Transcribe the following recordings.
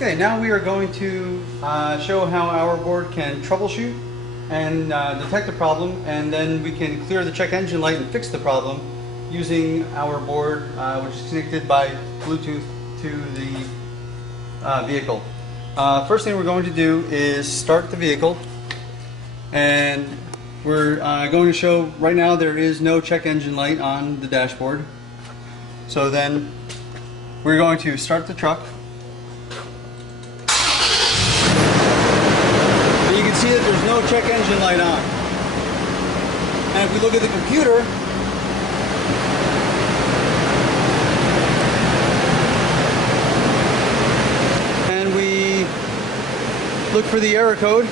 Okay, now we are going to show how our board can troubleshoot and detect the problem, and then we can clear the check engine light and fix the problem using our board, which is connected by Bluetooth to the vehicle. First thing we're going to do is start the vehicle, and we're going to show right now there is no check engine light on the dashboard. So then we're going to start the truck. And you can see that there's no check engine light on. And if we look at the computer, and we look for the error code,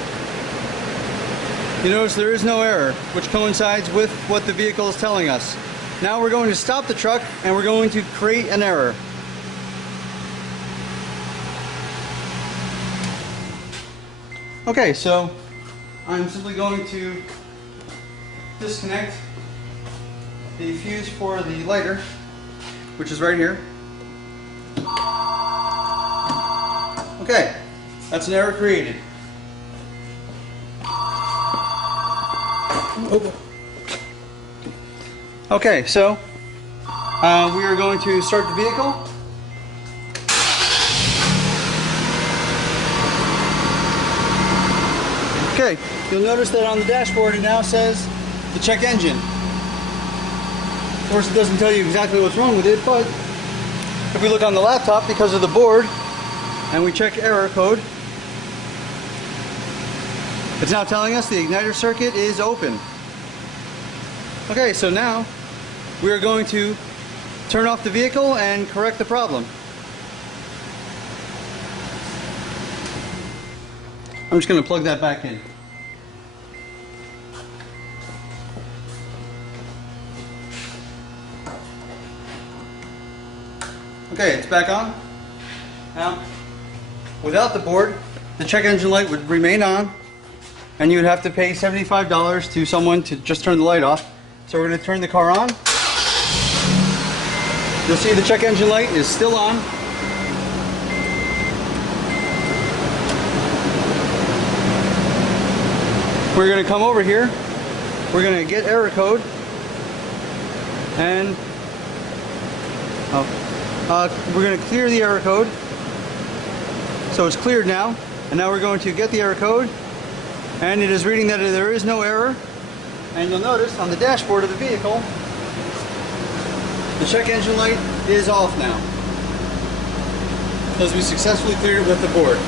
you notice there is no error, which coincides with what the vehicle is telling us. Now we're going to stop the truck and we're going to create an error. Okay, so I'm simply going to disconnect the fuse for the lighter, which is right here. Okay, that's an error created. Okay, so we are going to start the vehicle. Okay, you'll notice that on the dashboard it now says the check engine. Of course, it doesn't tell you exactly what's wrong with it, but if we look on the laptop because of the board and we check error code, it's now telling us the igniter circuit is open. Okay, so now we are going to turn off the vehicle and correct the problem. I'm just going to plug that back in. Okay, it's back on. Now, without the board, the check engine light would remain on, and you would have to pay $75 to someone to just turn the light off. So we're going to turn the car on. You'll see the check engine light is still on. We're going to come over here. We're going to get error code. And we're going to clear the error code. So it's cleared now. And now we're going to get the error code. And it is reading that there is no error. And you'll notice on the dashboard of the vehicle, the check engine light is off now, because we successfully cleared it with the board.